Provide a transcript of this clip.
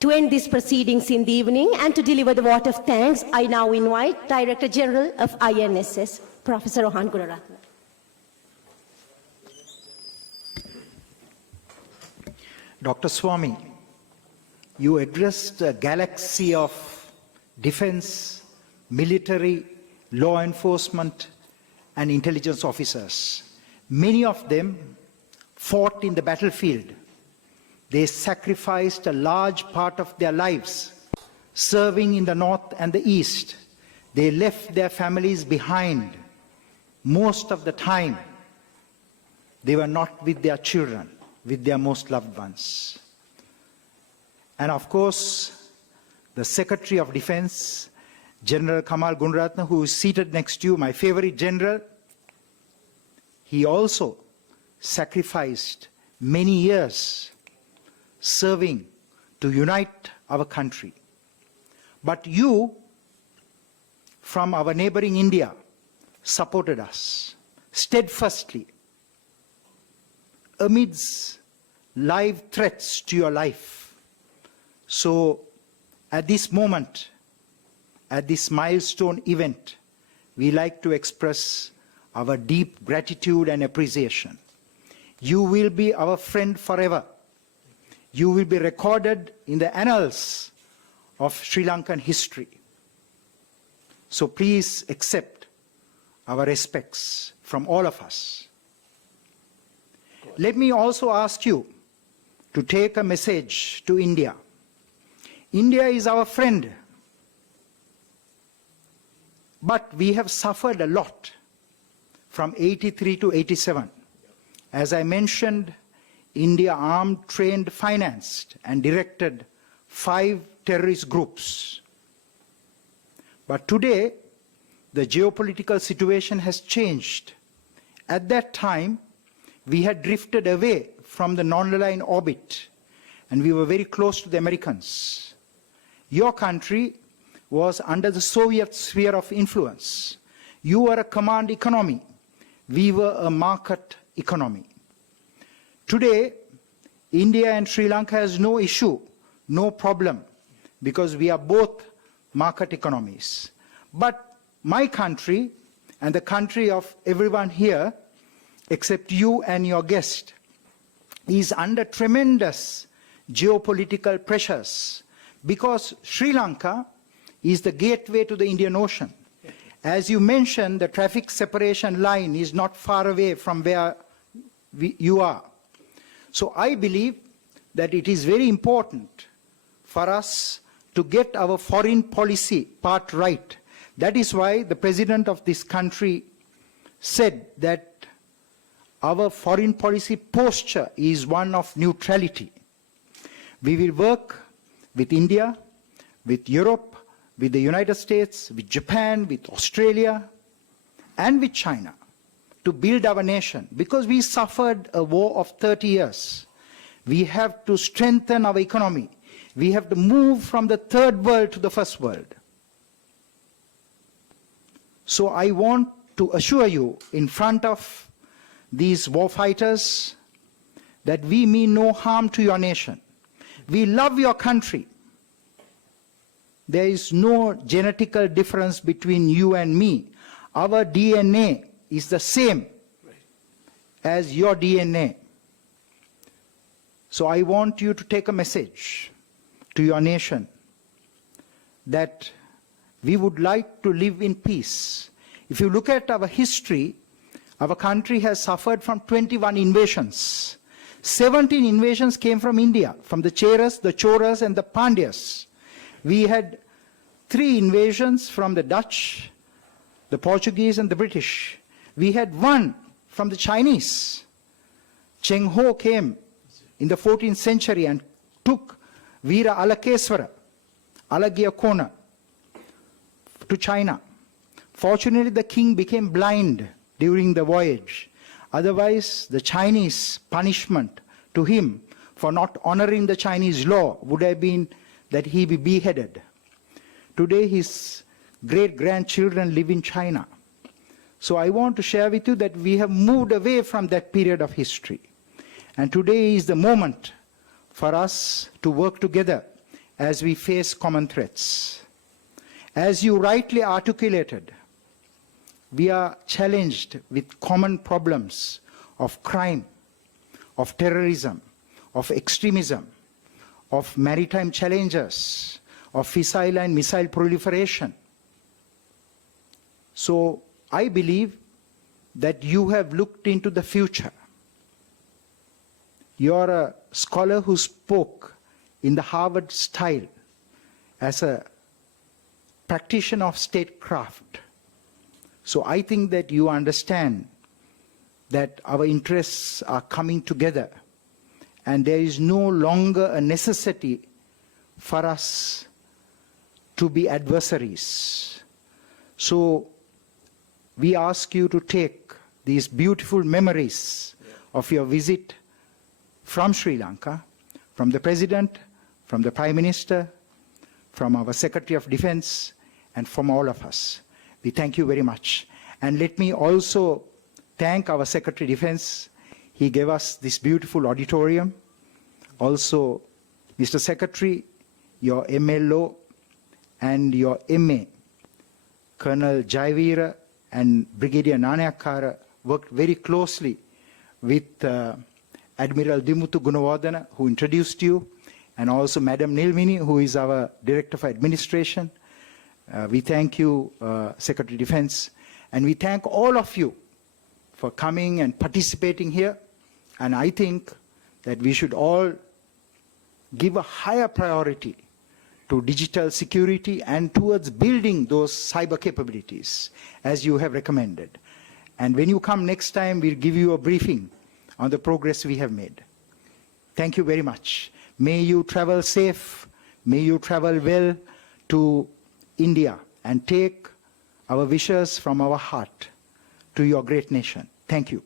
To end these proceedings in the evening and to deliver the vote of thanks, I now invite Director General of INSS, Professor Rohan Gunaratne. Dr. Swami, you addressed a galaxy of defense, military, law enforcement, and intelligence officers. Many of them fought in the battlefield. They sacrificed a large part of their lives serving in the north and the east. They left their families behind. Most of the time, they were not with their children, with their most loved ones. And of course, the Secretary of Defense, General Kamal Gunaratne, who is seated next to you, my favorite general, he also sacrificed many years serving to unite our country. But you, from our neighboring India, supported us steadfastly amidst live threats to your life. So at this moment, at this milestone event, we like to express our deep gratitude and appreciation. You will be our friend forever. You will be recorded in the annals of Sri Lankan history. So please accept our respects from all of us. Let me also ask you to take a message to India. India is our friend, but we have suffered a lot from 83 to 87. As I mentioned, India armed, trained, financed, and directed 5 terrorist groups. But today, the geopolitical situation has changed. At that time, we had drifted away from the non-aligned orbit, and we were very close to the Americans. Your country was under the Soviet sphere of influence. You were a command economy. We were a market economy. Today, India and Sri Lanka has no issue, no problem, because we are both market economies. But my country and the country of everyone here, except you and your guest, is under tremendous geopolitical pressures because Sri Lanka is the gateway to the Indian Ocean. As you mentioned, the traffic separation line is not far away from where you are. So I believe that it is very important for us to get our foreign policy part right. That is why the President of this country said that our foreign policy posture is one of neutrality. We will work with India, with Europe, with the United States, with Japan, with Australia, and with China to build our nation. Because we suffered a war of 30 years. We have to strengthen our economy. We have to move from the third world to the first world. So I want to assure you in front of these war fighters that we mean no harm to your nation. We love your country. There is no genetical difference between you and me. Our DNA is the same as your DNA. So I want you to take a message to your nation that we would like to live in peace. If you look at our history, our country has suffered from 21 invasions. 17 invasions came from India, from the Cheras, the Choras, and the Pandyas. We had 3 invasions from the Dutch, the Portuguese, and the British. We had 1 from the Chinese. Cheng Ho came in the 14th century and took Veera Alakeswara, Alagiya Kona, to China. Fortunately, the king became blind during the voyage. Otherwise, the Chinese punishment to him for not honoring the Chinese law would have been that he be beheaded. Today, his great-grandchildren live in China. So I want to share with you that we have moved away from that period of history. And today is the moment for us to work together as we face common threats. As you rightly articulated, we are challenged with common problems of crime, of terrorism, of extremism, of maritime challenges, of fissile and missile proliferation. So I believe that you have looked into the future. You are a scholar who spoke in the Harvard style as a practitioner of statecraft. So I think that you understand that our interests are coming together and there is no longer a necessity for us to be adversaries. So we ask you to take these beautiful memories of your visit from Sri Lanka, from the President, from the Prime Minister, from our Secretary of Defense, and from all of us. We thank you very much. And let me also thank our Secretary of Defense. He gave us this beautiful auditorium. Also, Mr. Secretary, your MLO and your MA, Colonel Jayavira and Brigadier Nanayakara worked very closely with Admiral Dimuthu Gunawardena, who introduced you, and also Madam Nilmini, who is our Director for Administration. We thank you, Secretary of Defense, and we thank all of you for coming and participating here. And I think that we should all give a higher priority to digital security and towards building those cyber capabilities, as you have recommended. And when you come next time, we'll give you a briefing on the progress we have made. Thank you very much. May you travel safe. May you travel well to India and take our wishes from our heart to your great nation. Thank you.